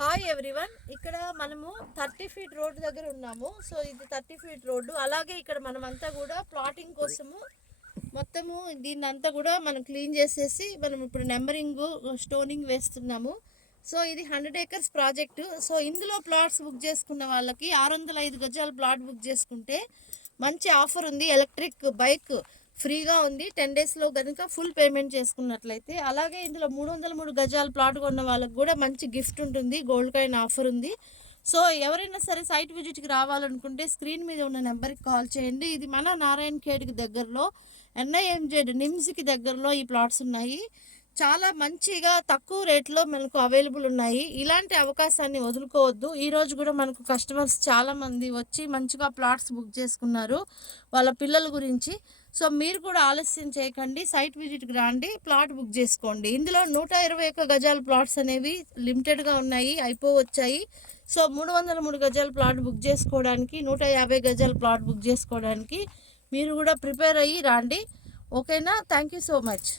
Hi everyone. ఇక్కడ మనము 30 feet road దగ్గర ఉన్నాము. సో ఇది 30 ఫీట్ రోడ్డు. అలాగే ఇక్కడ మనమంతా కూడా ప్లాటింగ్ కోసము మొత్తము దీన్ని అంతా కూడా మనం క్లీన్ చేసేసి మనం ఇప్పుడు నెంబరింగ్ స్టోనింగ్ వేస్తున్నాము. సో ఇది 100 ఏకర్స్ ప్రాజెక్టు. సో ఇందులో ప్లాట్స్ బుక్ చేసుకున్న వాళ్ళకి 605 గజాల ప్లాట్ బుక్ చేసుకుంటే మంచి ఆఫర్ ఉంది. ఎలక్ట్రిక్ బైక్ ఫ్రీగా ఉంది 10 డేస్లో కనుక ఫుల్ పేమెంట్ చేసుకున్నట్లయితే. అలాగే ఇందులో 303 గజాల ప్లాట్ కొన్న వాళ్ళకి కూడా మంచి గిఫ్ట్ ఉంటుంది, గోల్డ్ కాయిన్ ఆఫర్ ఉంది. సో ఎవరైనా సరే సైట్ విజిట్కి రావాలనుకుంటే స్క్రీన్ మీద ఉన్న నెంబర్కి కాల్ చేయండి. ఇది మన నారాయణ ఖేడ్కి దగ్గరలో NIMZ నిమ్స్కి దగ్గరలో ఈ ప్లాట్స్ ఉన్నాయి. చాలా మంచిగా తక్కువ రేట్లో మనకు అవైలబుల్ ఉన్నాయి. ఇలాంటి అవకాశాన్ని వదులుకోవద్దు. ఈరోజు కూడా మనకు కస్టమర్స్ చాలామంది వచ్చి మంచిగా ప్లాట్స్ బుక్ చేసుకున్నారు వాళ్ళ పిల్లల గురించి. సో మీరు కూడా ఆలస్యం చేయకండి, సైట్ విజిట్కి రండి, ప్లాట్ బుక్ చేసుకోండి. ఇందులో 121 గజాల ప్లాట్స్ అనేవి లిమిటెడ్గా ఉన్నాయి, అయిపోవచ్చాయి. సో 303 గజాల ప్లాట్ బుక్ చేసుకోవడానికి, 150 గజాల ప్లాట్ బుక్ చేసుకోవడానికి మీరు కూడా ప్రిపేర్ అయ్యి రండి. ఓకేనా? Thank you so much.